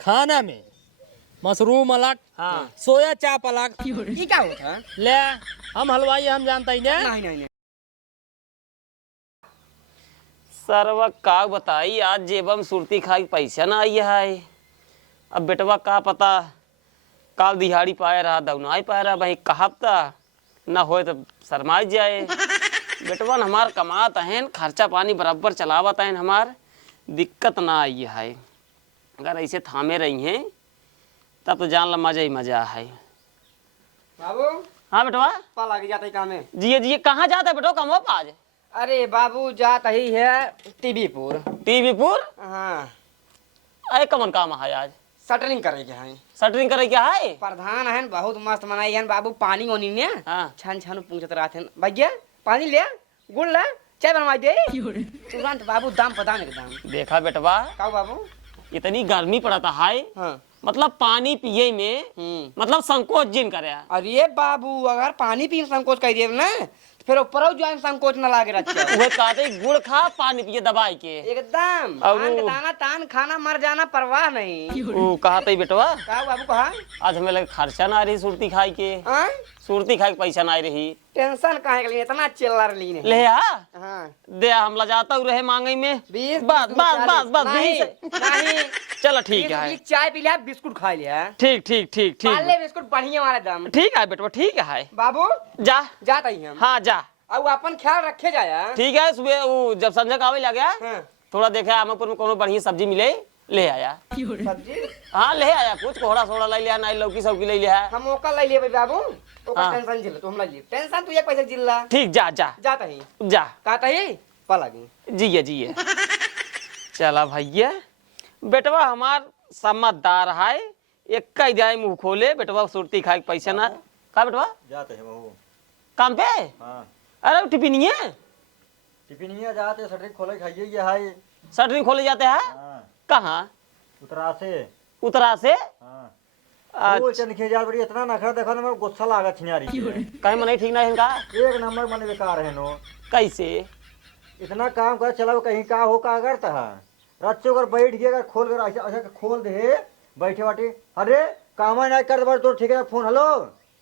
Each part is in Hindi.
खाना में मशरूम अलग, हाँ सोया चाप अलग। ये क्या होता है? ले हम हलवाई हम जानता ही ना। नहीं नहीं सरवा का बताई आज जेबम सुरती खाई पैसा ना आई है। अब बेटवा का पता काल दिहाड़ी पाए रहा दौनाई पाए रहा भाई कहता ना होए तो शरमाई जाए। बेटवा हमार कमात हैं खर्चा पानी बराबर चलावत हैं हमार दिक्कत ना आई है। अगर ऐसे थामे रही हैं तब तो जान ला मजा ही मजा है। बाबू हाँ बेटवा पा लग जाता है काम में। जिये जिये कहाँ जाता है बेटो कमो आज? अरे बाबू जात ही है टीवीपुर। टीवीपुर? हाँ अरे कमन काम है आज? शटरिंग करे के है। शटरिंग करे क्या है? प्रधान है बहुत मस्त मनाई है बाबू। पानी ओनी ने हाँ छन छन पूछत रहते भैया पानी ले गुड़ ले चाय बनवा दे तुरंत बाबू दाम पदाम एकदम। देखा बेटवा का बाबू इतनी गर्मी पड़ता है हाँ मतलब पानी पिए में मतलब संकोच जिन करे। अरे बाबू अगर पानी पी संकोच कर दिए ना फिर ऊपर जो संकोच न लागे रखा वह कहते गुड़ खा पानी पिए दवाई के एकदम और पान के दाना तान खाना मर जाना परवाह नहीं। वो कहते बेटवा का बाबू कहा आज हमें लगे खर्चा ना आ रही सुरती खाई के। हाँ? सुरती खाई के पैसा ना आ रही। टेंशन काहे के लिए इतना चिल्ला रही ने? ले आ हाँ दे हमला जाता हूँ रहे मांगे में 20 बस बस बस बस नहीं 20 नहीं चलो ठीक है। चाय पी लिया बिस्कुट खा लिया ठीक ठीक ठीक ठीक पाले बिस्कुट बढ़िया वाला दाम। ठीक है बेटवा ठीक है। बाबू जा जाता ही हम। हाँ जा अब अपन ख्याल रखे जाया। ठीक है। सुबह वो जब संजय का आवे लग गया हाँ। थोड़ा देखा आमापुर में कोनो बढ़िया सब्जी मिले ले आया। सब्जी हाँ ले आया कुछ कोहड़ा सोड़ा ले लिया ना लौकी सौकी ले लिया। हम ओका ले लिए बाबू ओका हाँ। टेंशन जिल तो हम ले टेंशन तू एक पैसा जिल्ला ठीक जा जा जाता ही जा काता ही पलगी जिये जिये चला भैया बेटवा हमार समझदार है एक ही जाए मुंह खोले बेटवा सुरती खाए पैसा ना का बेटवा जाते हैं बहू। काम पे। हाँ अरे टिफिनिए टिफिनिया जाते शटरिंग खोले खाइए ये है। शटरिंग खोले जाते हैं हाँ कहाँ? उतरा से। उतरा से। हाँ वो चनखे जा बड़ी इतना नखरा देखो ना मेरे गुस्सा लागत छिनारी कहीं मन ठीक ना है इनका एक नंबर मन बेकार है नो। कैसे इतना काम कर चला कहीं का हो का करता है रच्चो कर बैठ गया अगर खोल कर ऐसा ऐसा खोल दे बैठे बाटे अरे काम नहीं कर बाटे तो ठीक है फोन हेलो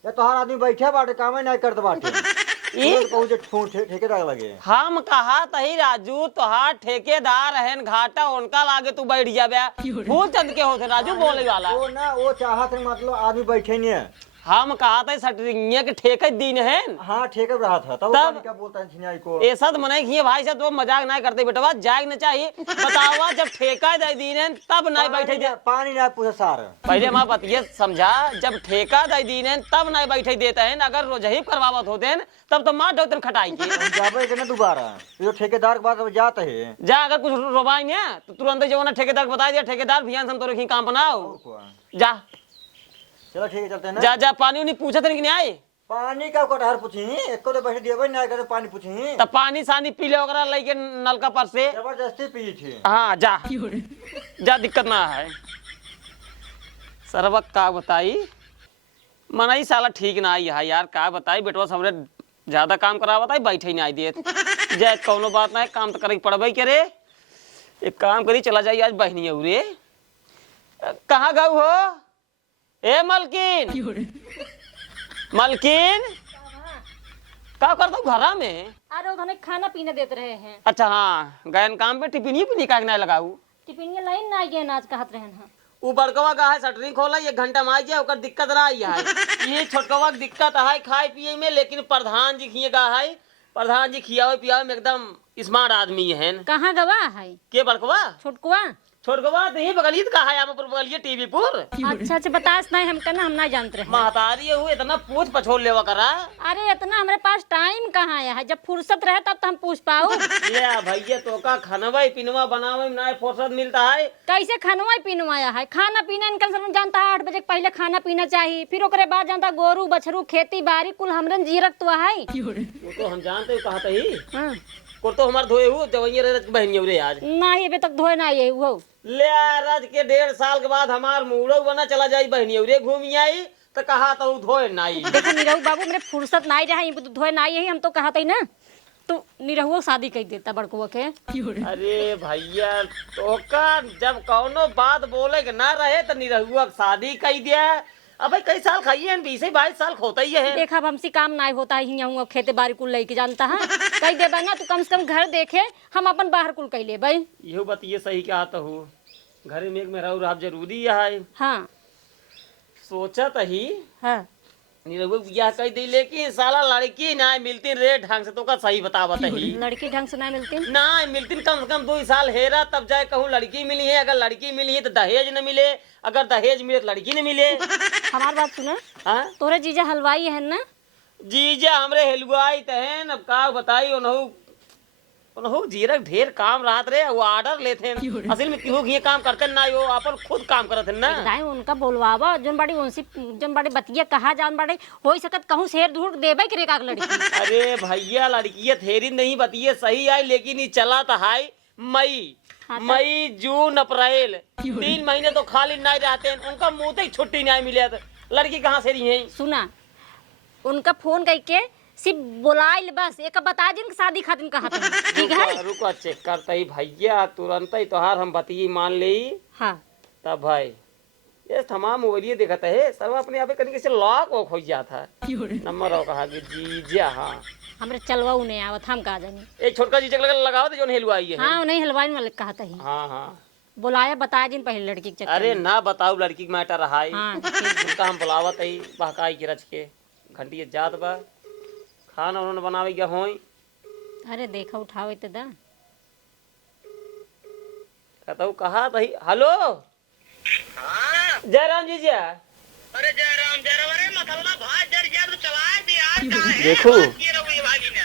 या तोहार आदमी बैठे बाटे काम नहीं करते बाटे ठेकेदार लगे। हम कहा तही राजू तोहार ठेकेदार है घाटा उनका लागे तू बैठ जाबे फूल चंद के होते राजू बोले वाला वो ना वो चाहत है मतलब आदमी बैठे नहीं है। हम कहा था सटरिंग के ठेके दिन है। हाँ ठेके रहा था तब क्या बोलता है छिनाई को ऐसा तो मने कि भाई साहब तो मजाक ना करते बेटवा जाग न चाहिए बतावा जब ठेका दे दिन है तब नहीं बैठे दे पानी ना पूछे सार पहले हमारा बात ये समझा जब ठेका दे दिन है तब नहीं बैठे देते हैं अगर रोजही करवावत होते हैं तब तो मार ढोतन खटाई की जाबे के ना दोबारा जो ठेकेदार के बाद जाता है जा अगर कुछ रोबाई ने तो तुरंत जो ना ठेकेदार को बता दिया ठेकेदार भियान हम तो काम बनाओ जा चलो ठीक है चलते हैं ना। जा जा पानी उनी पूछत नहीं आए पानी का कटहर पूछी एक तो बैठ दिए ना करे पानी पूछी तब पानी सानी पी ले वगैरह लेके नलका पर से जबरदस्ती पी थी। हाँ जा जा दिक्कत ना है। सरवक का बताई मनाई साला ठीक ना आई है यार का बताई बेटवा सबरे ज्यादा काम करा बताई बैठे नहीं आई दिए जय कोनो बात ना है काम तो करे पड़बे करे एक काम करी चला जाइए आज बहनी उरे कहाँ गऊ हो ए मलकिन मलकिन क्या कर दो घरा में? अरे उन्होंने खाना पीने देते रहे हैं। अच्छा हाँ गैन काम पे टिफिन भी निकाल नहीं लगाऊ टिफिन लाइन ना ये नाच कहत रहे हैं। वो बड़कवा का है शटरिंग खोला 1 घंटा में आ जाए ओकर दिक्कत ना आई है ये छोटकवा की दिक्कत है खाए पिए में लेकिन प्रधान जी खिएगा है प्रधान जी खियावे पियावे में एकदम स्मार्ट आदमी है। कहाँ गवा है के बड़कवा? छोटकुआ छोटकवा तो ही बगलिए कहा है पर बगलिए टीवीपुर। अच्छा अच्छा बतास नहीं हम करना हम ना जानते रहे। महतारी हुए इतना पूछ पछोल लेवा करा। अरे इतना हमारे पास टाइम कहाँ है जब फुर्सत रहे तब तो हम पूछ पाओ। ले भैया तो का खनवा पिनवा बनावे में ना फुर्सत मिलता है। कैसे खनवा पिनवाया है खाना पीना इनका सब जानता है 8 बजे पहले खाना पीना चाहिए फिर ओकरे बाद जानता गोरू बछरू खेती बाड़ी कुल हमरन जीरक तो है। वो तो हम जानते हो कहा ही हाँ। को तो हमार धोए हो जवैया रे बहनियों रे आज नहीं अभी तक धोए ना ये वो ले राज के 1.5 साल के बाद हमार मूड़ो बना चला जाई बहनियों रे घूमी आई तो कहा तो धोए नाई। देखो निरहु बाबू मेरे फुर्सत नहीं रहा तो धोए ना यही हम तो कहते ही ना तो निरहुआ शादी कर देता बड़कुआ के। अरे भैया तो का जब कौनो बात बोले के ना रहे तो निरहुआ के शादी कर दिया। अब भाई कई साल खाइए 20-22 साल खोता ही है। देखा अब हमसे काम नहीं होता है यहाँ खेते बाड़ी कुल लेके जानता है कह दे ना तू कम से कम घर देखे हम अपन बाहर कुल कह ले भाई। यही बात ये सही कहा तो हूँ घर में एक में रहो आप जरूरी है। हाँ सोचा तो ही हाँ निरहुआ बियाह कर दी लेकिन साला लड़की ना मिलती रे ढंग से तो का सही बतावत ही लड़की ढंग से नहीं मिलती। ना मिलती कम से कम 2 साल हेरा तब जाए कहूँ लड़की मिली है। अगर लड़की मिली है तो दहेज न मिले, अगर दहेज मिले तो लड़की न मिले। हमारी बात सुना हाँ तोरे जीजा हलवाई है ना। जीजा हमरे हलवाई तहन अब का बताई उन्हों जीरक ढेर काम रहत रे वो ऑर्डर लेते असल में केहू ये काम करते ना यो अपन खुद काम करत ना। दाई उनका बोलवावा जोन बाड़ी उनसी जोन बाड़ी बतिया कहा जान बाड़ी हो सकत कहूँ शेर धूड़ देबे करे का लड़की। अरे भैया लड़की थेरी नहीं बतिये सही आई लेकिन ये चला तो है मई जून अप्रैल 3 महीने तो खाली नहीं रहते उनका मुँह तक छुट्टी नहीं मिले लड़की कहाँ से रही है। सुना उनका फोन करके सिर्फ बुलाइल बस एक बता दिन शादी खातिर कहा ठीक है। रुको चेक करते ही भैया तुरंत ही तोहार हम बतिये मान ली। हाँ तब भाई ये तमाम मोबाइल देखता है सर्व अपने आप कहीं किसी लॉक वो खोज जाता है नंबर और कहा कि जीजा। हाँ हमरे चलवा नहीं आवत हम कहा जानी एक छोटका जीजा लगाओ तो जो हलवाई है। हाँ नहीं हलवाई वाले कहा था ही। हाँ हाँ बुलाया बता दिन पहले लड़की के चक्कर अरे में। ना बताओ लड़की के मैटर रहा हाँ उनका हम बुलावत है बहकाई के रच के घंटी जात बा खाना उन्होंने बनावे क्या होई। अरे देखा उठावे तो दा कहता कहा तही हेलो जयराम जीजा। अरे जयराम अरे मसला भाई जर जर चलाए दिया आज देखो ये रहो ये भागी ने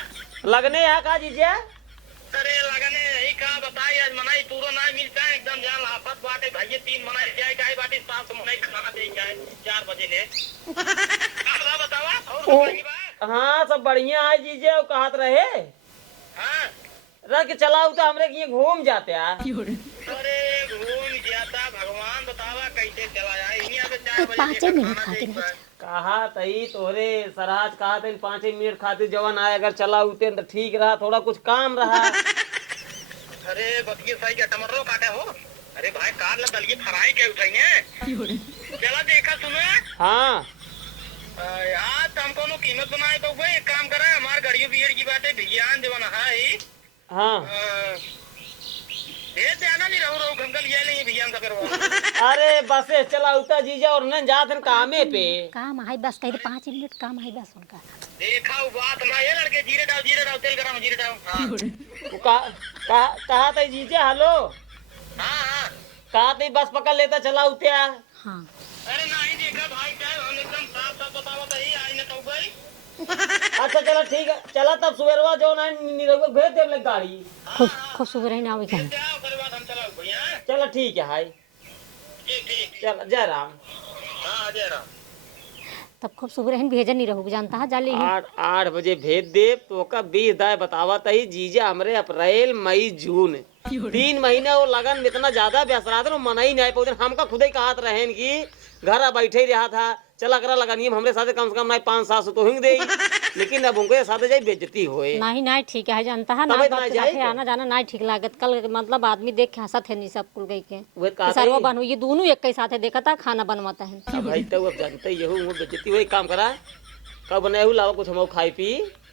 लगने यहाँ का जीजा। अरे लगने यही कहा बताई आज मनाई पूरा ना मिलता है एकदम जान आफत बाटे भाई 3 मनाई जाए गाय बाटी 7 मनाई खाना दे जाए 4 बजे ले का बतावा और बाकी बा। हाँ सब बढ़िया है जीजा कहत रहे हां रख के चलाऊ तो हमरे के घूम जाते हैं। अरे घूम जाता भगवान बतावा कैसे चला जाए इन्हीं पे 4 बजे 5 मिनट खातिर कहा तही तोरे सराज कहा तही 5 मिनट खातिर जवान आए अगर चला उते तो ठीक रहा थोड़ा कुछ काम रहा। अरे बतिये सही के टमाटर काटे हो। अरे भाई कार ला दलिए फ्राई के उठाइए चला देखा सुनो। हाँ यार तुम कोनो कीमत बनाए तो भाई एक काम करा हमार गाड़ियों भीड़ की बात है विज्ञान जवान है। हाँ ये जाना नहीं रहो गंगल ये नहीं विज्ञान का करवा। अरे बस चला उता जीजा और न जात कामे पे काम है बस कह 5 मिनट काम है बस उनका। देखा वो बात ना ये लड़के जीरे डाल तेल गरम जीरे डाल। हाँ कहा था जीजा हेलो हाँ कहा था बस पकड़ लेता चला उते। हाँ अरे नहीं देखा भाई क्या हम एकदम साफ बतावा तो ही आई ना तो भाई। अच्छा चलो ठीक है चला तब सुबह जो ना निरहुआ भेज दे लग गाड़ी। खूब सुबह ना आवे कहीं क्या करे बात हम चलाओ भैया। चलो ठीक है हाय ठीक चल जय राम। हाँ जय राम। तब खूब सुबह भेजन नहीं रहू जानता है जाले 8 बजे भेज दे तो का 20 दाय बतावा तही जीजा हमरे अप्रैल मई जून 3 महीने वो लगन में इतना ज्यादा व्यस्त रहा था मना ही नहीं पाते हमका खुद ही कहत रहे कि घर बैठे ही रहा था चला करा लगानी हमरे साथ कम से कम नहीं 5-7 तो हिंग दे लेकिन अब उनके साथ जाए बेइज्जती होए नहीं ठीक है जानता है ना तबे बात ना के जाए साथे आना जाना नहीं ठीक लागत कल मतलब आदमी देख के हंसत है नहीं सब कुल गई के वे कहते सरवा बनू ये दोनों एक के साथे देखा था खाना बनवाता है। अब भाई तो अब जानते ही हो बेइज्जती होए काम करा कब बनाए लावा कुछ हम खाई पी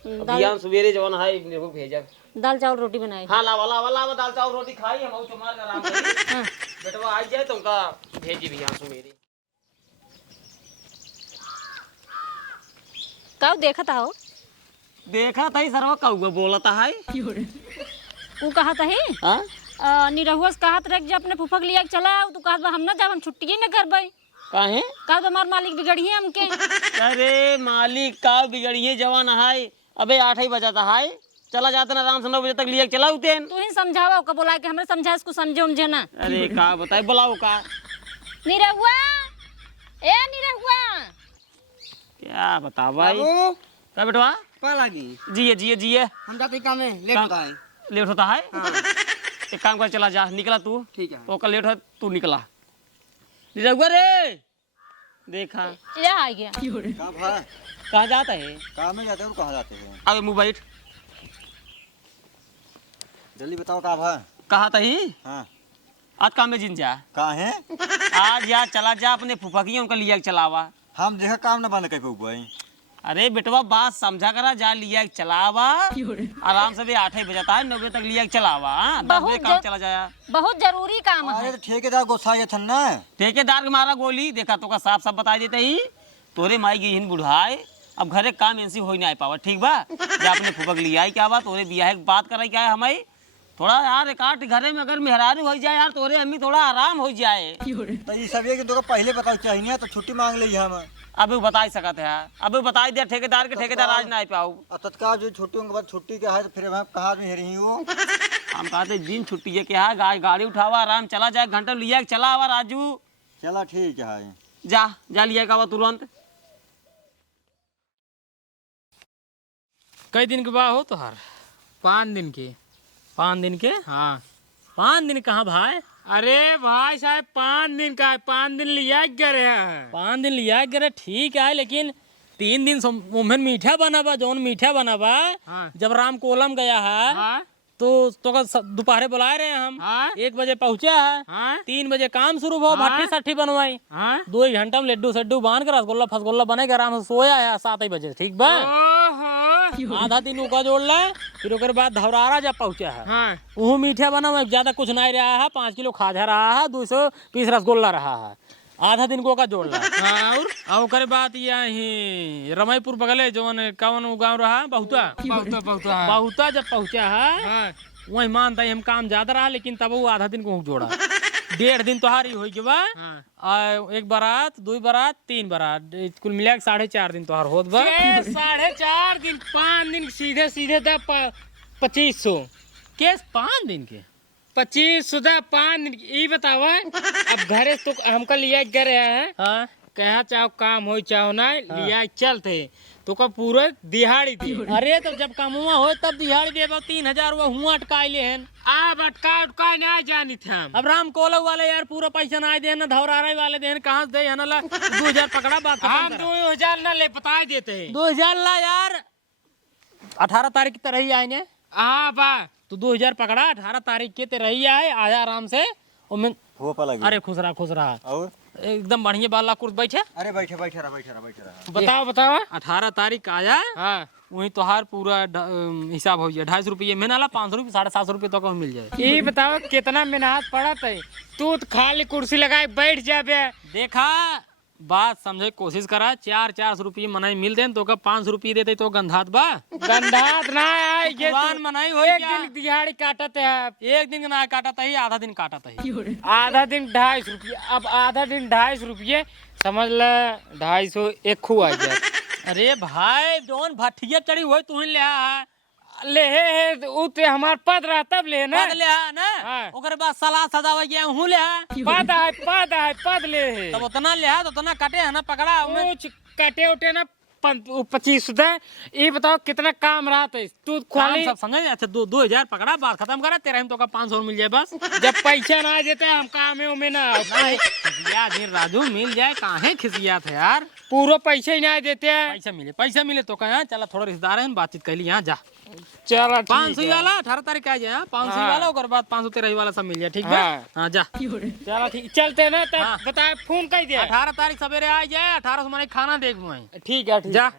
बिहान सवेरे जवन है मेरे को भेजा दाल चावल रोटी बनाई। हाँ लावा दाल चावल रोटी खाई हम चुमार का आराम करी बेटवा आ जाए तो उनका भेजी बिहान सवेरे। कब देखा था हो देखा था सरवा कौआ बोलता है वो कहा था हां निरहुआ से कहा था जब अपने फुफक लिया चला तो कहा हम ना जब हम छुट्टी न करबे काहे कहा हमार मालिक बिगड़िए हमके। अरे मालिक का बिगड़िए जवान है अबे 8 ही बजा था है चला जाते ना आराम से 9 बजे तक लिया चला उते तू ही समझावा ओका बोला के हमरे समझा इसको समझे उमझे ना। अरे का बताए बुलाओ का निरहुआ ए निरहुआ क्या बता भाई का बेटवा पा लगी जिए हम जाते काम में लेट होता है। लेट होता है एक काम कर चला जा निकला तू ठीक है तो कल लेट है तू निकला निरहुआ रे देखा या आ गया कहाँ भाई कहाँ जाता है कहाँ में जाते हैं और कहाँ जाते हैं अबे मुँह बैठ जल्दी बताओ का भा। कहा तही हाँ आज काम में जिन जा कहाँ है? आज यार चला जा अपने फूफा की उनका लिया के चलावा। हम देखा काम न बंद कर पाई। अरे बेटवा बात समझा करा जा लिया के चलावा आराम से भी 8 बजाता है 9 बजे तक लिया के चलावा। 10 बजे काम चला जाया। बहुत जरूरी काम अरे है। तो ठेकेदार गुस्सा ये थन ना। ठेकेदार के मारा गोली देखा तो का साफ साफ बता देते ही तोरे माई की हिन बुढ़ाए अब घरे काम ऐसी हो नहीं पावा। ठीक बा जा अपने फूफा के लिया क्या बात तोरे बियाह की बात करे क्या है हमारी थोड़ा यार एक आठ घरे में अगर मेहरारू हो जाए यार तोरे अम्मी थोड़ा आराम हो जाए। तो ये सब ये कि तो पहले बताओ चाहिए तो छुट्टी मांग ली हम। अभी बता ही सकत है अभी बता ही दिया ठेकेदार के ठेकेदार आज ना आ पाऊ। और तत्काल जो छुट्टियों के बाद छुट्टी के है तो फिर हम कहाँ में रही हूँ। हम कहते दिन छुट्टी है क्या गाड़ी उठावा आराम चला जाए घंटा लिया के चला आवा राजू। चला ठीक है। जा लिया का तुरंत। कई दिन के बाद हो तोहार? 5 दिन के। 5 दिन के? हाँ 5 दिन कहाँ भाई? अरे भाई साहब 5 दिन का है, 5 दिन लिया करे है। 5 दिन लिया करे ठीक है लेकिन 3 दिन उम्र मीठा बना बा जौन मीठा बना बा। हाँ। जब राम कोलम गया है हाँ। तो दोपहर बुलाए रहे हम हाँ। 1 बजे पहुंचा है हाँ। 3 बजे काम शुरू हो हाँ। भट्टी सट्टी बनवाई हाँ। 2 घंटा में लड्डू सड्डू बांध कर रसगुल्ला फसगुल्ला बने के आराम से सोया है 7 बजे। ठीक बा आधा दिन उका जोड़ ला फिर उसके बाद धौरारा जब पहुंचा है हाँ। वो मीठा बना हुआ ज्यादा कुछ नहीं रहा है 5 किलो खाजा रहा है 200 पीस रसगुल्ला रहा है आधा दिन को का जोड़ ला और बात यही रमईपुर बगले जो कौन गाँव रहा बहुता जब पहुंचा है वही मानता है हम काम ज्यादा रहा लेकिन तब वो आधा दिन को जोड़ा 1.5 दिन तोहारी हो के बाद 1 बारात 2 बारात 3 बारात कुल मिला के 4.5 दिन तोहार होत बा। 4.5 दिन 5 दिन सीधे 2500 केस 5 दिन के 25 5 दिन ये बतावा अब घरे तो हमका लिया गए हैं हाँ कहा चाहो काम हो चाहो ना लिया चलते तो का पूरा दिहाड़ी दी। अरे तो जब कमुआ हो तब दिहाड़ी दे 3000 हुआ अटका ले हैं अब अटका नहीं जानी था। अब राम कोलव वाले यार पूरा पैसा ना दे ना धौरारा वाले दे कहाँ से दे ना 2000 पकड़ा बात हम 2000 ना ले बता देते हैं 2000 ला यार 18 तारीख की तरह ही आएंगे। हाँ बा तो 2000 पकड़ा 18 तारीख के तरह ही आए आया आराम से। अरे खुश रहा और एकदम बढ़िया बाला कुर्स बैठे। अरे बैठे रहा। बताओ 18 तारीख आया हाँ। वही तोहार पूरा हिसाब हो जाए 250 रुपये में नाला 500 रुपये 750 रुपये तो मिल जाए। ये बताओ कितना मेहनत पड़ा था तू तो खाली कुर्सी लगाए बैठ जाबे। देखा बात समझे कोशिश करा 400 रुपये मनाई मिल दे तो 500 रुपये देते तो गंधात बा गंधात ना ये मनाई हो एक दिन दिहाड़ी काटते है 1 दिन ना काटता ही आधा दिन काटता ही आधा दिन 250 रुपये। अब आधा दिन 250 रुपये समझ ल 250 एक खू आ जाए। अरे भाई जोन भट्टिया चढ़ी हुई तू ले उते हमार पद रहा तब ले ना ओकर बाद सलाह सजावा गया हूं ले पद ले तब उतना ले तो उतना कटे है ना पकड़ा कुछ कटे उटे ना 25 ये बताओ कितना काम रहा था तू खाली सब समझ। अच्छा 2000 पकड़ा बात खत्म करा तेरा हम तो का 500 मिल जाए बस। जब पैसा ना देते हम काम में ना राजू मिल जाए काहे खिसिया थे यार पूरा पैसा ही नहीं देते पैसा मिले तो कहा चला थोड़ा रिश्तेदार है बातचीत कर ली यहाँ जा चलो 500 वाला 18 तारीख आ जाए 500 वाला और बाद 513 वाला सब मिल जाए। ठीक है हाँ जा चलो ठीक चलते ना तब बताए फोन कर दिया 18 तारीख सवेरे आ जाए 18 से खाना देख ठीक है जा।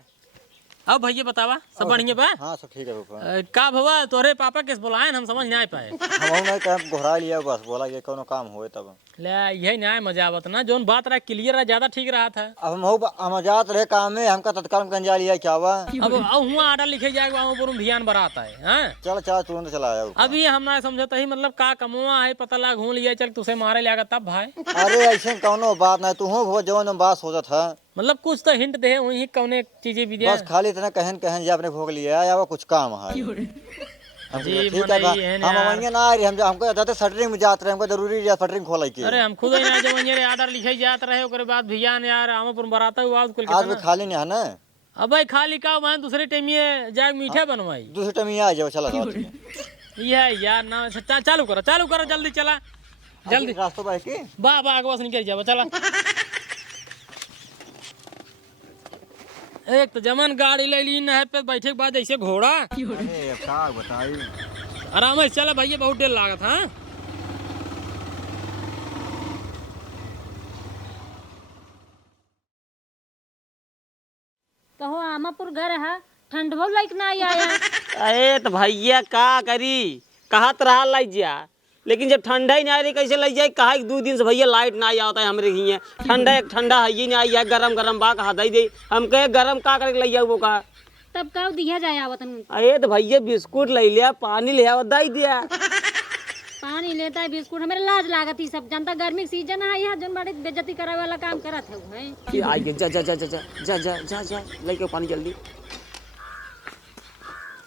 अब भैया बतावा सब बढ़िया बा? हाँ सब ठीक है। का भवा तोरे पापा किस बुलाए हम समझ नहीं पाए हम घोरा लिया बस बोला ये कोनो काम होए तब ले यही नहीं मजा आवत ना जोन बात रहा क्लियर रहा ज्यादा ठीक रहा था। अब हम जात रहे काम में हमका तत्काल गंजा लिया क्या हुआ अब हुआ आर्डर लिखे जाएगा वहाँ पर ध्यान बराता है चल तुरंत चला आया। अभी हम ना समझता ही मतलब का कमुआ है पता लगा घूम लिया चल तुझे मारे लेगा तब भाई। अरे ऐसे कोनो बात नहीं तू हो जवन बात सोचत है मतलब कुछ तो हिंट दे वही कौने चीजें भी बस खाली इतना कहन जा अपने भोग लिया या वो कुछ काम है ठीक है हम वहीं ना आ रही हम हमको जाते शटरिंग में जाते रहे हमको जरूरी है शटरिंग खोले के। अरे हम खुद ही ना जब वहीं आर्डर लिखे जाते रहे उसके बाद भैया ने यार आमपुर बराता हुआ आज में खाली नहीं है ना अब भाई खाली का वहाँ दूसरे टाइम ये जाग मीठा बनवाई दूसरे टाइम आ जाओ चला ये यार ना चालू करो जल्दी चला जल्दी रास्ता बाइक बा आगे बस निकल जाओ चला। एक तो जमन गाड़ी ले ली है पे बैठे के बाद ऐसे घोड़ा बताई आराम से चला भैया, बहुत देर लागत। हाँ कहो आमापुर घर है, ठंडो लाइक ना आया। अरे तो भैया का करी, कहत रहा लाई जा, लेकिन जब ठंडा ही नहीं आ रही कैसे लग जाए। कहा 2 दिन से भैया लाइट ना आता है हमरे ही। ठंडा है ही नहीं आई है, गरम गरम बा कहा दे। हम कहे गरम का करके लग जाऊ वो का। तब का दिया जाए आवतन। अरे तो भैया बिस्कुट ले लिया, पानी ले आवा दे दिया। पानी लेता है बिस्कुट, हमें लाज लागत ही सब जनता। गर्मी के सीजन है, यहाँ जन बड़े बेइज्जती करे वाला काम करत है वो है। आई जा जा जा जा जा जा जा जा जा लेके पानी जल्दी।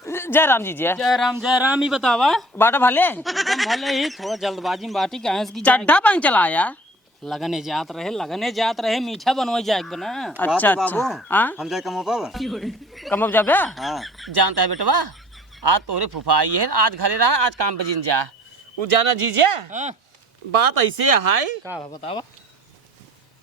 जय राम जी। जय राम ही बतावा। बाटा भले एकदम भले ही, थोड़ा जल्दबाजी में बाटी का की चड्ढा पानी चलाया। लगने जात रहे मीठा बनवा जाए बना। अच्छा बाबू हाँ हम जाए कमो पाब। कम अब जाबे। हाँ जानता है बेटवा, आज तोरे फुफा आई है, आज घरे रहा, आज काम बजिन जा। वो जाना जीजे हाँ बात ऐसे है का बतावा।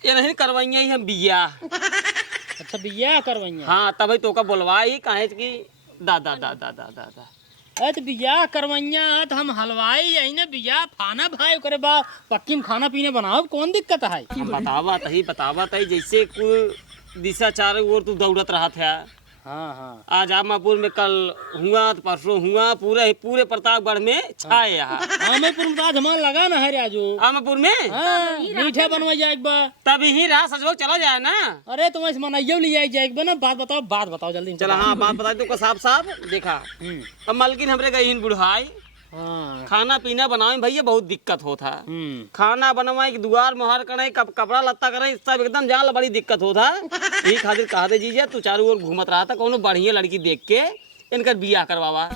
ये नहीं करवाइया ही हम बिया। अच्छा बिया करवाइया। हाँ तभी तो का बोलवाई काहे की दादा दादा दादा दादा। अरे तो बिया करवाइया तो हम हलवाई यही ना बिया फाना भाई करे बा पक्की में खाना पीने बनाओ, कौन दिक्कत है। हम बतावा तही जैसे कुल दिशा चारों ओर तू दौड़त रहा था। हाँ हाँ आज आमापुर में कल हुआ तो परसों हुआ, पूरे प्रतापगढ़ में छाए यहाँ। आमेपुर में आज हमारा लगा ना है राजू। आमापुर में हाँ मीठा बनवा जाए बा। तभी ही रहा सचो चला जाए ना। अरे तुम ऐसे मनाइयो ले जाए ना। बात बताओ जल्दी। चला हाँ बात बता दो साफ देखा। अब मलकिन हमरे गई बुढ़ाई, हाँ खाना पीना बनावे भैया बहुत दिक्कत होता। खाना बनवाए कि दुआर मोहर करे, कपड़ा लत्ता करे, सब एकदम जान बड़ी दिक्कत होता। यही खातिर कहा दे जीजा तू चारों ओर घूमत रहा था, कोनो बढ़िया लड़की देख के इनकर बियाह करवावा।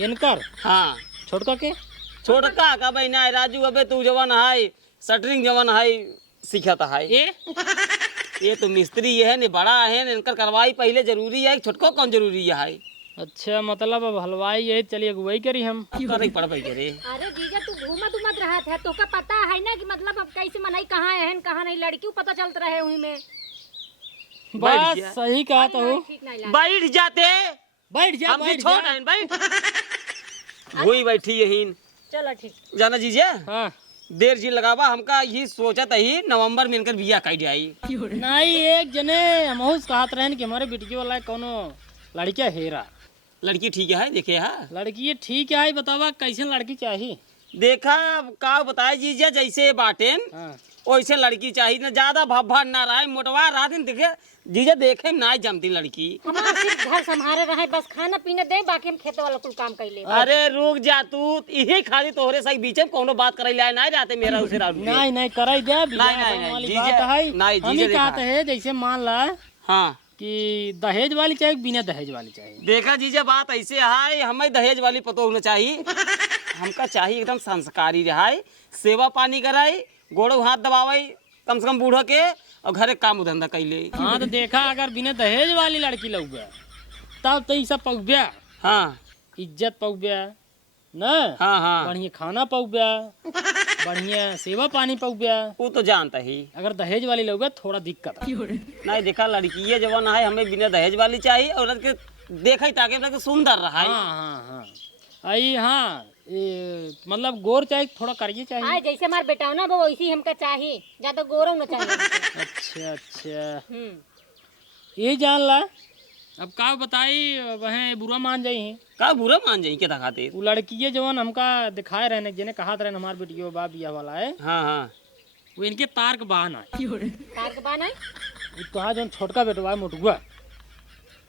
इनकर हाँ छोटका का भाई ना राजू, अबे तू जवान है, शटरिंग जवान है, सीखता है। ये तो मिस्त्री है ने बड़ा है, इनकर करवाई पहले जरूरी है, छोटको कौन जरूरी है। अच्छा मतलब अब हलवाई यही चलिए अगुवाई करी हम करे पड़ भाई करे। अरे जीजा तू घूमत रहा था, तो का पता है ना कि मतलब अब कैसे मनाई, कहाँ है कहाँ नहीं, लड़की पता चलता रहे वहीं में। बस सही कहा तो हूँ। ठीक नहीं बैठ जाते, बैठ जा हम छोड़ हैं बैठ। वही बैठी यही चलो ठीक। जाना जीजे हाँ देर जी लगावा, हमका यही सोचत ही नवंबर में इनकर बियाह कर जाई। नहीं एक जने हम कहत रहे कि हमारे बेटी वाला कोनो लड़किया हेरा। लड़की ठीक है देखे है, लड़की ठीक है, बतावा कैसे लड़की चाहिए। देखा का बताए जीजा जैसे बाटे हाँ वैसे लड़की चाहिए, ना ज्यादा भभा ना रहा, मोटवा रहा दिन देखे जीजा देखे ना जमती लड़की। हमारा सिर्फ घर संभाले रहे, बस खाना पीने दे, बाकी हम खेत वाला कुल काम कर ले। अरे रुक जा तू, यही खाली तोहरे सही बीच में कोनो बात करे लाए नहीं रहते मेरा उसे राजू। नहीं कराई दे नहीं, वाली जीजा, बात है। नहीं, हम जीजा ही कहते हैं जैसे मान ला हाँ कि दहेज वाली चाहिए, बिना दहेज वाली चाहिए। देखा जीजा बात ऐसे है, हमें दहेज वाली पतो होना चाहिए। हमका चाहिए एकदम संस्कारी रहाई, सेवा पानी कराई, गोड़ो हाथ दबावाई कम से कम बूढ़ा के, और घरे काम धंधा कैले। हाँ तो देखा अगर बिना दहेज वाली लड़की लग गया तब तो ये सब पक गया। हाँ इज्जत पक गया न। हाँ बढ़िया खाना पक गया, बढ़िया सेवा पानी पक गया। वो तो जानता ही। अगर दहेज वाली लोग थोड़ा दिक्कत है। नहीं देखा लड़की ये जवान है, हमें बिना दहेज वाली चाहिए, और देखा ताकि सुंदर रहा है। हाँ आई हाँ मतलब गोर चाहिए, थोड़ा करिए चाहिए। हाँ जैसे हमारे बेटा ना वो वैसे ही हमका चाहिए, ज्यादा गोरा होना चाहिए। अच्छा ये जान ला। अब का बताई वह बुरा मान जाई का बुरा मान जाई के खातिर। वो लड़की जवान हमका दिखाए रहे जिन्हें कहा रहे हमारे बेटियों बाप बिया वाला है। हाँ वो इनके तार के बहाना है। तार के बहाना है? तो जो छोटका बेटवा है मोटुआ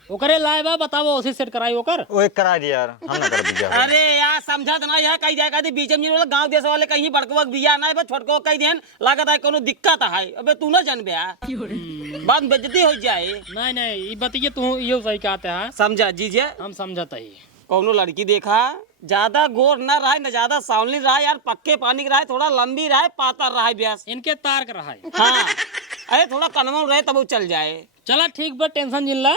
ओकरे लाए बा, बताओ उसे सेट कराई ओकर। ओए करा दिया यार, हम ना कर दिया। अरे यार समझा तो ना यह कही जाएगा बीच में वाला गांव देश वाले कहीं बड़कवा बिया ना है, छोटको कही देन लागत है कोनो दिक्कत है। अबे तू ना जानबे बात बेइज्जती हो जाए। नहीं ये बताइए तू ये सही कहते हैं। समझा जीजे हम समझता ही। कोनो लड़की देखा ज्यादा गोर ना रहा, न ज्यादा सावली रहा यार, पक्के पानी का रहा, थोड़ा लंबी रहा, पातर रहा ब्यास इनके तार का रहा है। हाँ अरे थोड़ा कनमल रहे तब वो चल जाए। चला ठीक बा, टेंशन जिन ला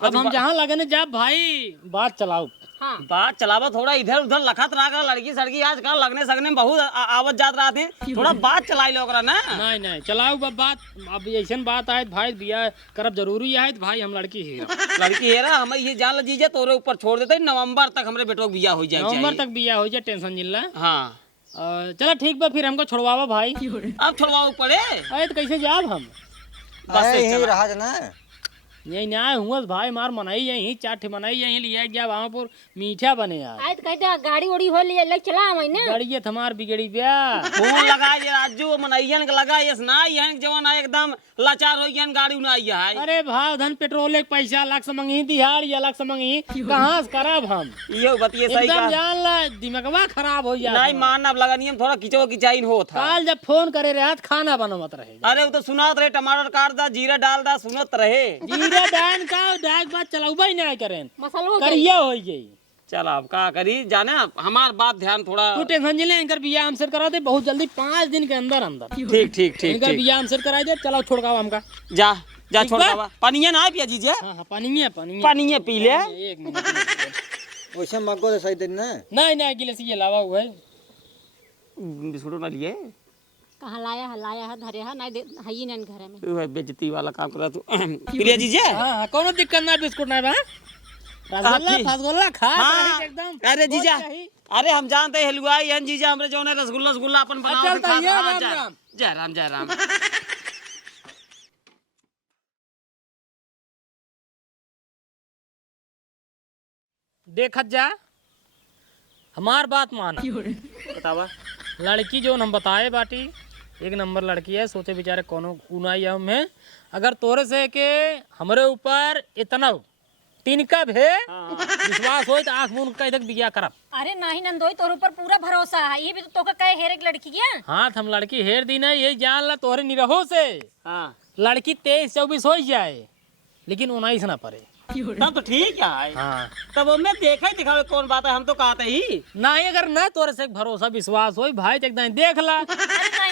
अब हम जहाँ लगने जा भाई बात चलाओ। हाँ बात चलावा थोड़ा इधर उधर लखत रहा कर लड़की सड़की आजकल लगने सगने में बहुत आवत जात रहा थे थोड़ा बात चलाई लो ओकरा ना। नहीं नहीं चलाओ बात। अब ऐसा बात आए भाई बिया करब जरूरी है भाई, हम लड़की ही लड़की है ना, हम ये जान लीजिए तोरे ऊपर छोड़ देते नवंबर तक हमरे बेटो बिया हो जाए। नवंबर तक बिया हो जाए, टेंशन जिल्ला। हाँ चलो ठीक बा, फिर हमको छोड़वावा भाई। अब छोड़वाओ पड़े। अरे तो कैसे जाब हम? बस से यही चला। रहा ना यही ना हुआ भाई, मार मनाई यही 4 ठे मनाई यही लिया गया वहाँ पर मीठा बने यार। आए तो कहते गाड़ी उड़ी हो लिया लग चला हमारी ना। गाड़ी हमार बिगड़ी ब्या। फोन लगा ये राजू मनैयन के लगा ये ना ये जवान है एकदम लाचार हो गया गाड़ी उना आइया है। अरे भाव धन पेट्रोल एक पैसा लाख से मंगी दिहाड़ या लाख से मंगी कहाँ से करब हम? ये बतिए सही एकदम का जान ला दिमागवा खराब हो जाए। नहीं मानना अब लगा नियम थोड़ा किचो किचाइन हो था। काल जब फोन करे रहे खाना बनवत रहे। अरे वो तो सुनात रहे टमाटर काट दा जीरा डाल दा सुनत रहे। जीरा डान का डाक बात चलाऊबा ही नहीं करें मसालो करिए हो गई। चल अब का करी जाने हमार बात ध्यान थोड़ा। तू टेंशन ले, इनकर बिया हमसे करा दे बहुत जल्दी 5 दिन के अंदर अंदर। ठीक ठीक ठीक इनकर ठीक बिया हमसे करा दे। चलो छोड़काओ हमका। जा जा ठीक छोड़ बा? बाबा पानिया ना पिया जीजे हाँ हाँ पानी है पानी है। पानिया पी ले। एक मिनट वैसे मग्गो तो सही दिन ना नहीं गिलास ये लावा हुआ है। बिस्कुट ना लिए कहाँ लाया है धरे है नहीं है ही नहीं घर में। तू है बेइज्जती वाला काम कर रहा तू प्रिया जीजे। हाँ कोनो दिक्कत ना, बिस्कुट ना बा रसगुल्ला ठीक। फसगुल्ला खा हाँ। एकदम। अरे जीजा बहुत सही। अरे हम जानते हैं हलवाई हैं जीजा हमरे जो है रसगुल्ला रसगुल्ला अपन बनाओ अच्छा, खा तैयार हाँ, राम जय राम। जय राम जय राम। देखत जा हमार बात मान। बतावा लड़की जो हम बताए बाटी एक नंबर लड़की है। सोचे बेचारे कोनो कुनाई हम है। अगर तोरे से के हमरे ऊपर इतना तिनका भे विश्वास हो तो आंख मूंद कह तक बिया करब। अरे नहीं नंदोई तोर ऊपर पूरा भरोसा है। ये भी तो तोके कहे हेरे की लड़की है। हाँ हम लड़की हेर दी नहीं, यही जान ला तोहरे निरहो से हाँ लड़की 23-24 हो जाए लेकिन 19 ना पड़े। तब तो ठीक है। हाँ तब मैं देखा ही दिखावे कौन बात है हम तो कहते ही नहीं, अगर ना तोरे से भरोसा विश्वास हो भाई तो एकदम देख ला।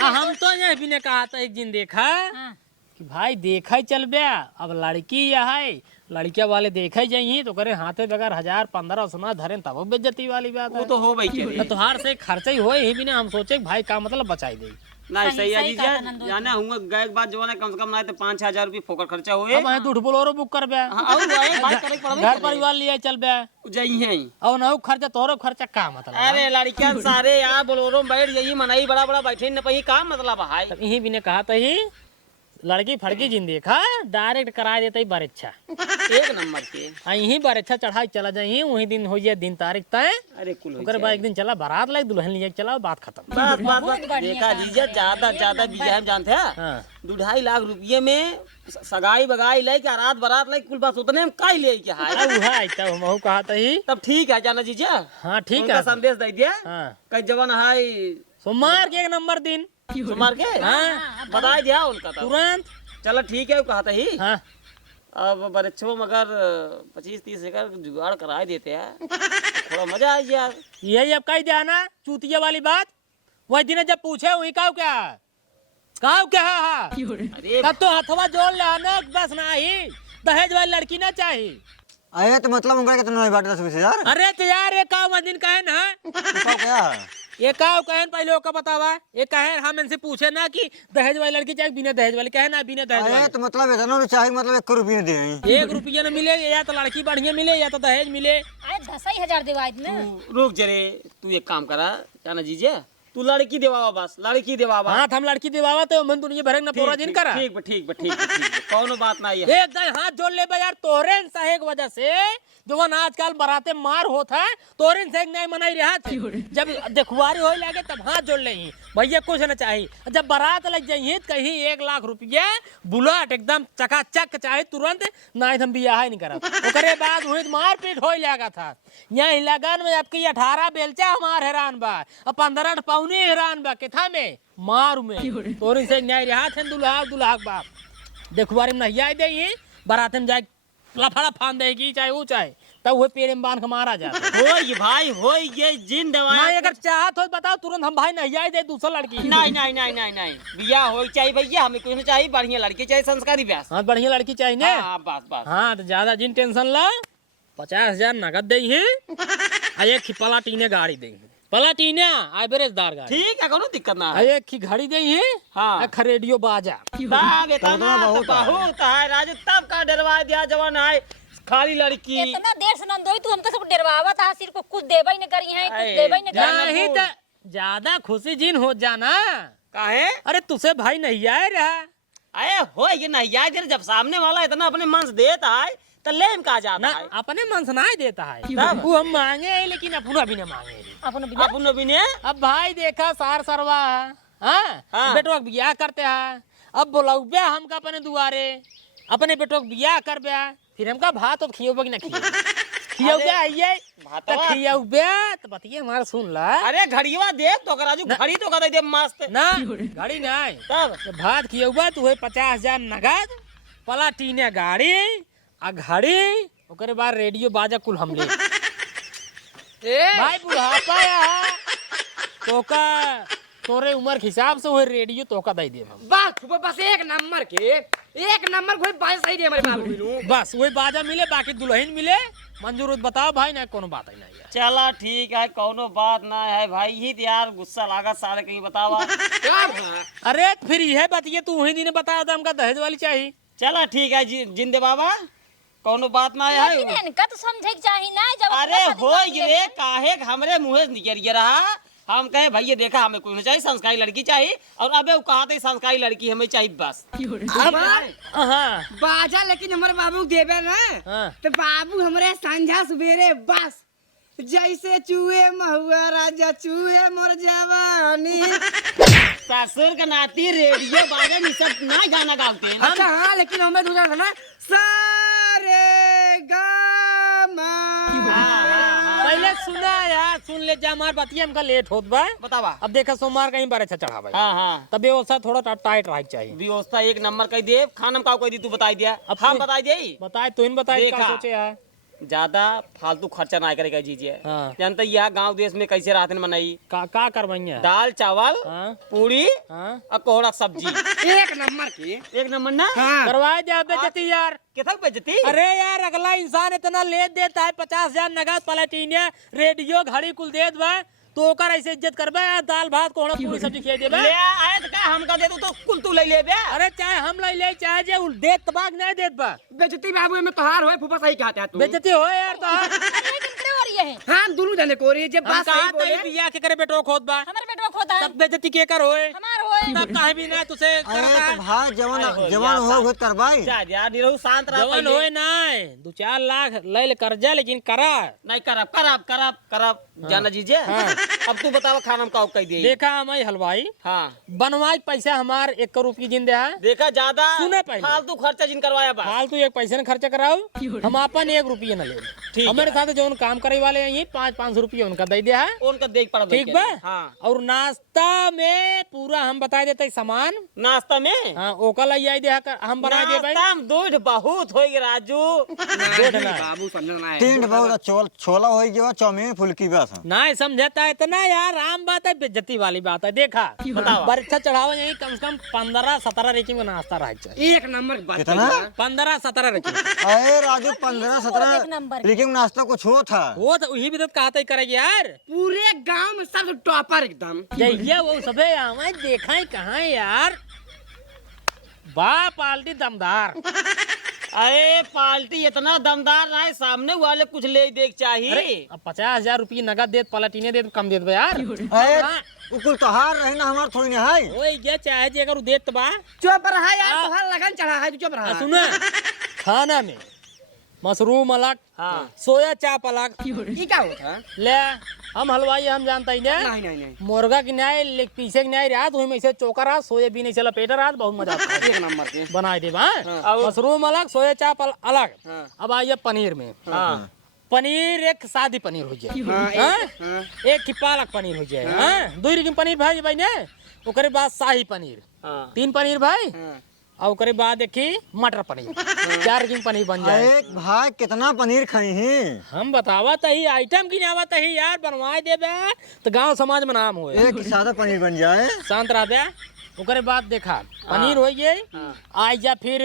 हम तो यही भी ने कहा था एक दिन देखा हाँ। कि भाई देखा ही चल बया। अब लड़की यह है लड़किया वाले देखा ही जाइए तो करे हाथे बगैर 1000-1500 धरे तब बेइज्जती वाली बात वो है। तो हो भाई के तुहार से खर्चा ही हो ही भी ना, हम सोचे कि भाई का मतलब बचाई दे। नहीं सही है सही जी कहा था नंदू। जाना हूँ गए बाद जो है कम से कम ना तो 5-6 रुपये फोकर खर्चा हुए। अब तू बोलोरो बुक कर बया, हाँ, और वही बात करे पड़बे घर करे। परिवार लिया चल बया जई है और ना खर्चा तोरो खर्चा का मतलब। अरे लड़कियां सारे यहाँ बोलोरो में बैठ जाइए मनाई बड़ा बड़ा बैठे न पही का मतलब है। तब यही भी ने कहा था ही लड़की फड़की जिन देखा डायरेक्ट करा देता ही बरेच्छा। एक नंबर के यही बरेच्छा चढ़ाई चला जाइए वही दिन हो जाए दिन तारीख तय। अरे कुल ओकर बाद एक दिन चला बारात लाइक दुल्हन लिया के चला बात खत्म। बात देखा जीजा ज्यादा बिया हम जानते हैं हाँ 2-2.5 लाख रुपये में सगाई बगाई ले के रात बारात ले कुल बात उतने में काई ले के है। अब है तब हम कहा था ही। तब ठीक है जाना जीजा हाँ ठीक उनका है। संदेश दे दिया हाँ कई जवान है सोमवार के एक नंबर दिन सोमवार के हाँ बता दिया उनका तो तुरंत। चलो ठीक है वो कहा था ही। हाँ अब बच्चों मगर 25-30 एकड़ जुगाड़ करा ही देते हैं थोड़ा मजा आ यार। यही अब कही जाना चूतिया वाली बात। वही दिन जब पूछे वही काव क्या हाँ अरे तब तो हथवा जोड़ ले आना बस ना ही दहेज वाली लड़की ना चाहिए। अरे तो मतलब उनका कितना नहीं बांटे 10-20 अरे तो यार ये काव दिन कहे ना हजार क्या ये काव कहे पहले का बतावा। ये कहे हम इनसे पूछे ना कि दहेज वाली लड़की चाहिए बिना दहेज वाली, कहे ना बिना दहेज अरे वाली। तो मतलब इतना चाहे मतलब 1 रुपये दे 1 रुपया न मिले या तो लड़की बढ़िया मिले या तो दहेज मिले। अरे 10,000 देवा ना। रुक जरे तू एक काम करा जाना जीजे तू लड़की देवावा बस लड़की देवावा। हाथ हम लड़की दिवावा तो मन दुनिया भरे न पूरा दिन करा। ठीक कौनो बात नहीं है। एक दिन हाथ जोड़ ले यार तोरे सहे की वजह से जो आजकल बराते मार होता है तोरे से नहीं मनाई रहा थे। जब देखुआरी हो लगे तब हाथ जोड़ ले भैया कुछ न चाहिए। जब बारात लग जाइए कहीं 1 लाख रुपया बुलेट एकदम चकाचक चाहे तुरंत ना हम बियाह नहीं करा। ओकरे बाद हुई मारपीट हो लगा था। यहाँ लगन में आपकी 18 बेलचा हमार हैरान बा और 15 पौनी हैरान बा किथा में मार में तोरी से न्याय रहा थे दुल्हा बाप देखुआरी में नहीं दे बराते में जाए लफड़ा फान देगी चाहे वो चाहे तब वो पेड़ में बांध के मारा जाता हो ये भाई हो ये जिन दवाई नहीं अगर चाहत हो बताओ तुरंत हम भाई नहीं आई दे दूसरा लड़की नहीं नहीं नहीं नहीं नहीं बियाह हो चाहिए भैया, हमें कुछ नहीं चाहिए, बढ़िया लड़की चाहिए, संस्कारी ब्याह। हाँ बढ़िया लड़की चाहिए ना। हाँ बस बस। हाँ तो ज्यादा जिन टेंशन ला 50,000 नगद दे ही आ एक पलाटीने गाड़ी दे पलाटीना एवरेजदार गाड़ी ठीक है, कोनो दिक्कत ना आ है। एक की घड़ी दे ही हाँ। आ खरेडियो बाजा बाप इतना बहुत है राजू, तब का डरवा दिया जवान है खाली लड़की। इतना देर से नंदोई तू हमके सब डरवावत है, सिर्फ कुछ देबे ही न करी है, कुछ देबे ही न करी नहीं तो ज्यादा खुशी जिन हो जाना। काहे? अरे तुझसे भाई नहीं आए रहा अरे हो ये नहीं यार, जब सामने वाला इतना अपने मन से देता है तो लेम का जाता ना है। अपने मन से नहीं देता है तब? वो हम मांगे है लेकिन अपना भी ना मांगे अपन बिना अपन भी ने अब भाई देखा सार सरवा है हाँ? हाँ। बेटो का बियाह करते हैं अब बोलौबे हमका अपने दुआरे अपने बेटो का बियाह कर ब्या फिर हमका भात तो खियोबे कि ना खियोबे आइए तो भातवा? खियोबे तो बतिए हमारा सुन ला। अरे घड़ीवा दे तो राजू, घड़ी तो कर दे मस्त। ना गाड़ी नहीं तब तो भात खियोबे तो है 50,000 नगद पलाटीने गाड़ी आ घड़ी ओकरे बाद रेडियो बाजा कुल हम ले भाई बुढ़ापा है तोका तोरे उम्र के हिसाब से वो रेडियो तोका दे दे हम बस एक नंबर कोई बात सही दे हमारे बाबू मिलूं। बस वही बाजा मिले बाकी दुल्हन मिले मंजूर बताओ भाई ना कोनो बात ही नहीं है। चला ठीक है, कोनो बात ना है भाई, ही तो यार गुस्सा लागा सारे कहीं बतावा। अरे फिर यह बतिए तू वही दिन बताया था हमका दहेज वाली चाहिए। चला ठीक है जिंदे बाबा, कोनो बात ना है। लेकिन इनका तो समझे के चाहिए ना जब अरे हो ये काहे हमरे मुँह से निकल रहा, हम कहे भैया देखा हमें कुछ नहीं चाहिए, संस्कारी लड़की चाहिए, और अबे वो कहा था संस्कारी लड़की हमें चाहिए बस। हाँ बाजा लेकिन हमारे बाबू देवे ना हाँ। तो बाबू हमारे संझा सवेरे बस जैसे चूहे महुआ राजा चूहे मोर जवानी। ससुर का नाती रेडियो बाजे में सब ना गाना गाते हैं अच्छा हाँ, लेकिन हमें दूसरा था ना सारे गामा। पहले सुना यार सुन ले जा हमार बतिए हमका लेट होत बा। बतावा। अब देखा सोमवार कहीं बारे अच्छा चढ़ावा हाँ हाँ तब व्यवस्था थोड़ा टाइट रह चाहिए। व्यवस्था एक नंबर कह दे, खाना में का कह दी तू बताई दिया, अब हम तू- बताई दे। बताए तू इन बताए देखा। क्या सोचे यार ज्यादा फालतू खर्चा ना करेगा जीजिए। हाँ। जानते यह गांव देश में कैसे रहते मनाई, का करवाइए दाल चावल हाँ पूरी हाँ और कोहड़ा सब्जी। एक नंबर की एक नंबर ना हाँ। करवाए जा बेचती यार। कितना बेचती? अरे यार अगला इंसान इतना ले देता है 50,000 नगद पलटीनिया रेडियो घड़ी कुल देत बा तो ओकर ऐसे इज्जत करबे दाल भात कोहड़ा पूरी सब्जी खिया देबे। ले आए तो का हमका दे दू तो कुल तू ले बे। अरे चाहे हम ले चाहे जे उल देत तबाक नहीं देत बा बेजती बाबू में तोहार होए फूफा सही कहते हैं तू। बेइज्जती हो यार तो लेकिन करे और ये है हाँ दोनों जने को रही जब हम बात कहा सही तो बोले। बिया के करे बेटो खोद बा हमारे बेटवा खोदा है तब बेइज्जती के कर होए हमार होए तब काहे भी ना तुसे अरे करता तो भाई जवान अरे जवान यार, हो गए करवाई जा यार निरहु शांत रह। जवान होए ना 2-4 लाख ले ले कर्जा लेकिन करा नहीं करब करब करब करब जाना जीजिए। अब तू बतावा खाना में का कह दे। देखा हमारी हलवाई हाँ बनवाई पैसा हमार 1 करोड़ की जिंदे है देखा ज्यादा सुने पहले। फालतू खर्चा जिन करवाया बा। फालतू एक पैसे न खर्चा कराओ हम अपन 1 रुपया न ले ठीक हमारे साथ जो काम करे वाले हैं ये 500 रुपया उनका दे दिया है उनका देख पड़ा ठीक बा हाँ। और नाश्ता में पूरा हम बता देते सामान नाश्ता में हाँ ओका ले आई दे हम बना दे भाई नाश्ता में दूध बहुत हो गया राजू। दूध ना बाबू समझना है टेंट बहुत छोला हो गया चौमीन फुल्की बस नहीं समझता इतना यार आम बात है बेइज्जती वाली बात है। देखा बताओ। बरछा चढ़ावा यही कम से कम 15-17 रेटिंग का नाश्ता रह चाहिए। एक नंबर की बात कितना? कही बा। 15-17 रेटिंग अरे राजू एक 15-17 नंबर लेकिन नाश्ता कुछ हो था। वो तो वही भी तो कहता ही करेगी यार पूरे गांव में सबसे टॉपर एकदम। जैया वो सबे आवे देखा है कहाँ है यार बा पाल्टी दमदार। अरे पार्टी इतना दमदार ना है, सामने वाले कुछ ले देख चाहिए। अरे अब 50,000 रुपये नगद देत पलटीने देत कम देत बा यार अरे हाँ, कुल तोहार रहे ना हमार थोड़ी ना है। ओए ये चाहे जे अगर उ देत बा चुप रहा यार हाँ। तोहार लगन चढ़ा है तू चुप रहा। सुना खाना में मशरूम अलग हाँ। सोया चाप अलग ये क्या होता है? ले हम हलवाई हम जानता ही ना नहीं नहीं नहीं मुर्गा की न्याय लेग पीसे की न्याय रात वही में से चोका रात सोयाबीन ऐसे लपेटा रात बहुत मजा आता है एक नंबर के। बनाए दे बा और- मशरूम अलग सोया चाप अलग। हाँ। अब आइए पनीर में हाँ। पनीर एक सादी पनीर हो जाए हाँ, हाँ? एक की पालक पनीर हो जाए हाँ? 2 रकम पनीर भाई भाई ने ओकरे बाद शाही पनीर हाँ। 3 पनीर भाई हाँ। और ओकरे बाद देखी मटर पनीर 4 किलो पनीर बन जाए। अरे भाई कितना पनीर खाई हैं? हम बतावा तही आइटम की नावा तही यार बनवाए देबे तो गांव समाज में नाम होए। एक सादा पनीर बन जाए। शांत रह दे। ओकरे बाद देखा पनीर हो गई, आई जा फिर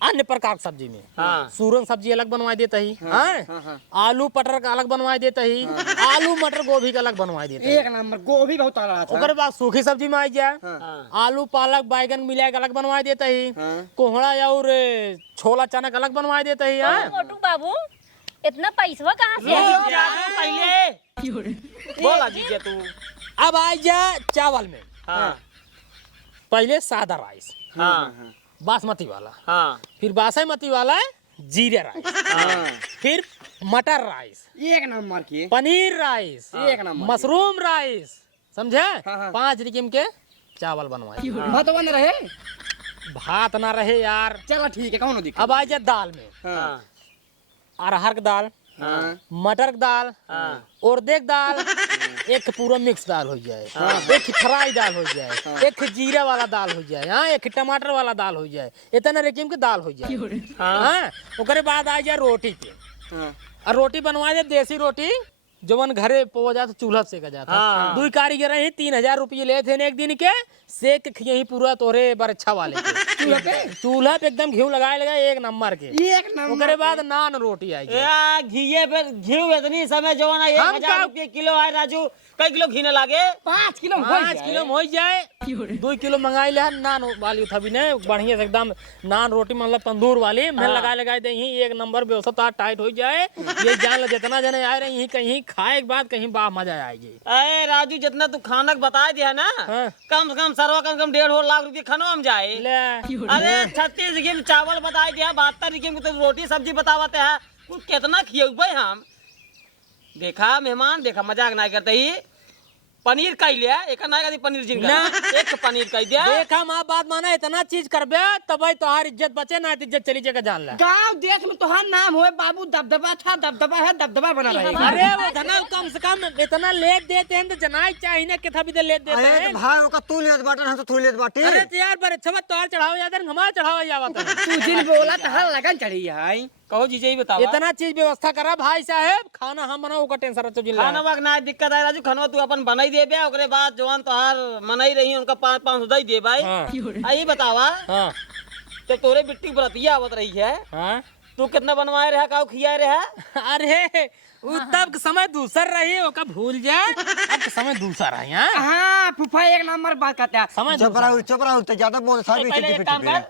अन्य प्रकार की सब्जी में हाँ। सूरन सब्जी अलग बनवा देता ही, हाँ? आलू पटर का अलग बनवा देता ही, आलू मटर गोभी का अलग बनवा देता ही। एक नंबर गोभी बहुत तगड़ा था। ओकरे बाद सूखी सब्जी में आई जाए आलू पालक बैगन मिला के अलग बनवा देता ही, कोहड़ा और छोला चना का अलग बनवा देता ही, हाँ? मोटू बाबू इतना पैसा कहाँ से है? पहले बोला जीजे तू। अब आई जा चावल में हाँ पहले सादा राइस हाँ बासमती वाला, हाँ फिर बासमती वाला जीरे राइस, फिर मटर राइस, एक नंबर की पनीर राइस, एक नंबर मशरूम राइस, समझे? हाँ। 5 रिकिम के चावल बनवाए। भात बन रहे। भात ना रहे यार। चलो ठीक है, कौन दिक्कत। अब आ जाए दाल में हाँ अरहर की दाल, हाँ मटर की दाल, उड़द की दाल, एक पूरा मिक्स दाल हो जाए, एक फ्राई दाल हो जाए, एक जीरा वाला दाल हो जाए, हाँ? एक टमाटर वाला दाल हो जाए, इतना रिकिम की दाल हो जाए, हाँ? ओकरे बाद आ जाए रोटी पे। हाँ और रोटी बनवा दे देसी रोटी जवन घरे पो जाता चूल्हा सेका जाता। हाँ। 2 कारीगर ही 3000 रुपये ले थे एक दिन के, सेक यही पूरा तोरे बरच्छा वाले के। चूल्हा पे एकदम घी लगा एक नंबर के। एक नंबर। ओकरे बाद नान रोटी आई या घीये पे घी इतनी समय जो ना हम 1000 रुपये किलो आए राजू, कई किलो घी न लागे? 5 किलो 5 किलो हो जाए, 2 किलो मंगाई ले नान वाली था भी ने बढ़िया से एकदम नान रोटी मतलब तंदूर वाली मैं लगा दे ही एक नंबर व्यवस्था टाइट हो जाए। ये जान ले जितना जने आए रहे यही कहीं खाए के बाद कहीं बा मजा आएगी। अरे राजू जितना तू खाना बता दिया ना, हाँ। कम से कम सरवा कम 1.5 लाख रुपये खाना हम जाए। ले अरे 36 रिकिम चावल बता दिया, 72 रिकिम तो रोटी सब्जी बतावते हैं, तू कितना खिए हम। देखा मेहमान, देखा मजाक ना करते ही। पनीर कही लिया एक ना पनीर जिनका एक पनीर कही दिया। देखा माँ बात माना इतना चीज करबे तब तोहार इज्जत बचे ना इज्जत चली जगह जान ले। गाँव देश में तोहार नाम होए बाबू, दबदबा था, दबदबा है, दबदबा बना रहेगा। अरे वो धना कम से कम इतना लेट देते हैं तो जनाई चाहिए ना कितना भी तो लेट देते अरे हैं। तो भाई ओका तू लेत बाटे हम तो तू लेत बाटे। अरे तो यार बड़े छबत तोहार चढ़ाओ याद हमारा चढ़ावा जावत है। तू जिन बोला तहार लगन चढ़ी है। कहो जीजे ही बताओ। इतना चीज व्यवस्था करा भाई साहब, खाना हम बनाओ का टेंशन रखो जिला। खाना वाक ना दिक्कत है राजू, खाना तू अपन बनाई दे बे, ओकरे बाद जवान तोहार मनाई रही उनका 500 दई दे भाई। हाँ। आई बतावा हाँ तो तोरे बिट्टी बरतिया आवत रही है, हाँ। तू कितना बनवाए रहा काऊ खियाए रहा? अरे वो तब के समय दूसर रही ओका भूल जाए, अब के समय दूसरा है। हाँ हाँ फूफा एक नंबर बात करते हैं। समय चुप रहो तो ज्यादा बोल सारी पहले चिट्ठी एक काम पे कर,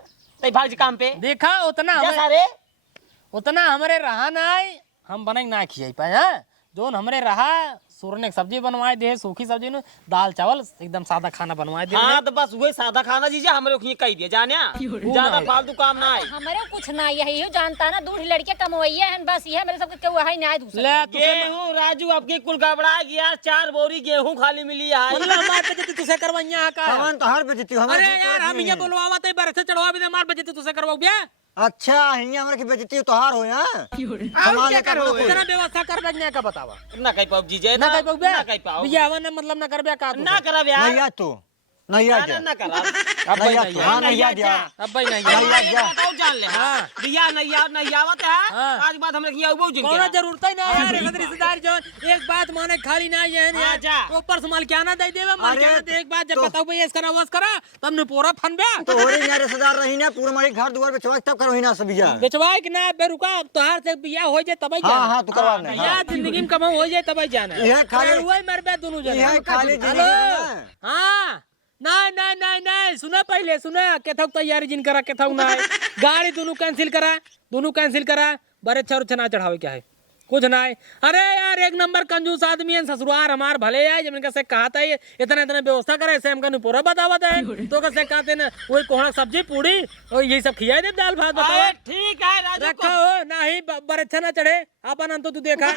तई भाग जी काम पे देखा उतना जा हमें सारे। उतना हमारे रहा ना हम बने ना खियाई पाए। हाँ जोन हमरे रहा सूरन एक सब्जी बनवाए दे, सूखी सब्जी न दाल चावल एकदम सादा खाना बनवाए दे। हाँ तो बस वही सादा खाना जीजे हमरे को कही दिया जाने, ज्यादा फालतू काम ना है। हमारे कुछ ना यही हो जानता ना, दूर लड़के कमवैया है बस, ये मेरे सबके केहू है ना दूसरा। ले तुसे गेहूं राजू आपकी कुल गड़बड़ा गया, 4 बोरी गेहूं खाली मिली है। मतलब हमारे पे तुसे करवाइया का। सामान तो हर बेचती हमारे। अरे यार हम ये बोलवावा तो बरसे चढ़वा भी दे मार बजे तुसे करवाओ बे। अच्छा हिया हमरा की बेचती तो हार हो यहाँ। और क्या करो? इतना व्यवस्था कर बजने का बतावा ना कही पाओ जीजे, ना कह पाओ बे ना कही पाओ, बियाह ने मतलब ना करबे का ना करा यार, नहीं आ तू नहीं आ जा ना करा। अब भाई नहीं आ नहीं तू है। हाँ नहीं आ जा। अब भाई नहीं नहीं आ है। जा। बताओ जान ले हाँ। बिया नहीं आवत है। हाँ। आज बात हमरे किया बहुत जिन कोनो जरूरत ही नहीं यार, एक रिश्तेदार जो एक बात माने खाली ना ये हाँ, जा। यार ऊपर से माल क्या ना दे देवे माल क्या अरे ना दे एक बात जब तो- बताओ भाई इसका ना वस करा तब ने पूरा फन बे तो हो रही रिश्तेदार रही ना पूरा हमारे घर दुआर पे चौक तब करो ही ना सब बिया। बेचवाए कि ना बे रुका अब तोहार से बियाह हो जाए तब हाँ हाँ तू करवा नहीं या जिंदगी में कमाऊ हो जाए तब जाना यह खाली- वही मरबे दोनों जने यह खाली जिंदगी हेलो में ना। हाँ नहीं नहीं नहीं नहीं सुना पहले सुना केथक तैयारी जिन करा केथक ना गाड़ी दोनों कैंसिल करा बड़े छना चढ़ावे क्या है कुछ ना है। अरे यार एक नंबर कंजूस आदमी है ससुरार हमार भले है जब इनका से कहा था ये इतना व्यवस्था करे ऐसे हमका पूरा बतावत है तो कैसे कहते ना वही कोहड़ा सब्जी पूरी और यही सब खिया दे दाल भात बताओ ठीक है राजू रखा हो ना ही बरच्छा ना चढ़े अपन अंतो तू देखा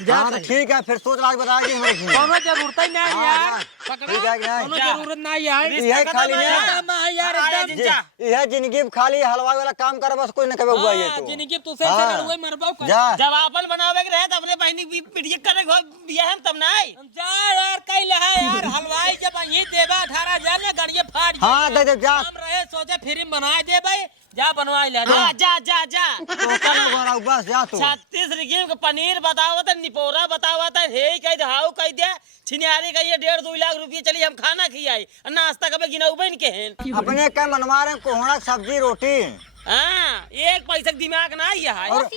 हाँ तो ठीक है फिर सोच लाख बताएगी कोनो जरूरत ही नहीं हाँ, यार हाँ, पकड़ा ठीक है क्या? कोनो जरूरत नहीं है यह खाली नहीं एकदम है यार एकदम यह जिंदगी में खाली हलवा वाला काम कर बस कोई न कभी हुआ ये तो जिनकी तुसे हाँ। से लड़ुए मरबाओ कर जा जब आपन बनावे के रहे तो अपने बहनी की पिटिया करे बिया हम तब नहीं जा यार कई लहा यार हलवाई जब ये देवा 18,000 ने गाड़िए फाड़ हाँ दे दे जा हम रहे सोचा फिर बनाए दे भाई, जा बनवा ले हाँ जा जा जा। तो कल दोबारा बस जा तू 36 रिगिम का पनीर बतावा था, निपोरा बतावा था, हे कह दे हाउ कह दे, छिनियारी का ये 1.5-2 लाख रुपये चली हम खाना खियाई और नाश्ता कभी गिनाऊ बन के हैं। अपने क्या बनवा रहे हैं, कोहड़ा सब्जी रोटी हाँ एक पैसा दिमाग ना आया है। और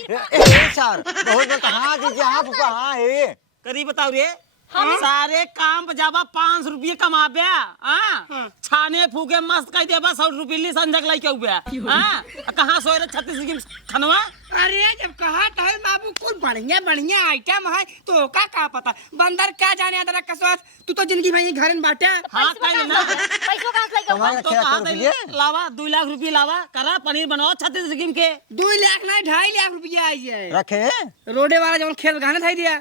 सर बहुत बोलता हाँ दीजिए हाँ फूफा हाँ है करी बताओ रे, सारे काम पे जाबा 500 रुपये कमाबे, हाँ छाने फूके मस्त कह देबा 100 रुपये संजक लाई के हुआ, हाँ कहाँ सोए रे 36 की खनवा। अरे जब कहा था बाबू कुल बढ़िया बढ़िया आइटम है तो का पता बंदर क्या जाने अदर कसवास तू तो जिंदगी में घर में बाटे। हाँ कह ना पैसों कहाँ से लेके हमारे तो खेत कहा रुपये लावा 2 लाख रुपये लावा करा पनीर बनाओ 36 रिगिम के। 2 लाख नहीं 2.5 लाख रुपया आई है। रखे रोडे वाला जब खेत गाने था दिया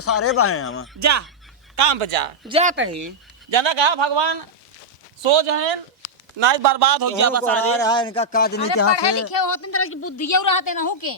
सारे बहे हम जा काम पे जा जाता है जाना कहा भगवान सोच है ना बर्बाद हो गया बस सारे। रहा है इनका काज नहीं अरे यहाँ पढ़े से लिखे होते तरह की बुद्धि रहते ना हो के।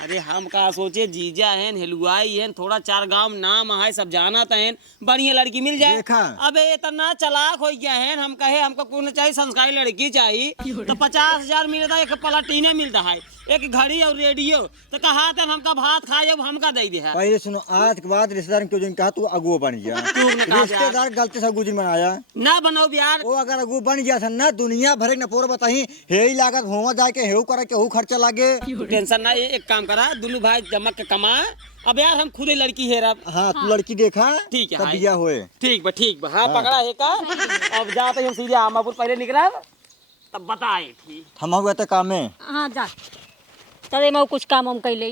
अरे हम कहा सोचे जीजा हैं हेलुआई हैं थोड़ा 4 गांव नाम है सब जाना तो हैं बढ़िया लड़की मिल जाए। देखा। अबे इतना चलाक हो गया है हम कहे हमको कौन चाहिए संस्कारी लड़की चाहिए तो 50,000 मिलता है, एक पलाटीने मिलता है, एक घड़ी और रेडियो तो कहा था हमका भात खाए हमका दे दिया। पहले सुनो आज के बाद रिश्तेदार क्यों जिन कहा तू अगुआ बन गया रिश्तेदार गलती से अगू जी बनाया ना बनाओ बिहार वो अगर अगू बन गया था ना दुनिया भरे न पोर बताही हे ही लागत होवा जाए के हेऊ करे के हु खर्चा लागे। टेंशन ना, एक काम करा दोनों भाई जमक के कमा। अब यार हम खुद ही लड़की है रब। हाँ तू लड़की देखा ठीक है, तब हाँ। बिया होए ठीक बा हाँ पकड़ा है का। अब जाते हम सीधे आमापुर पहले निकला तब बताए ठीक हम हुए थे काम में हाँ जा चले मैं कुछ काम हम कैले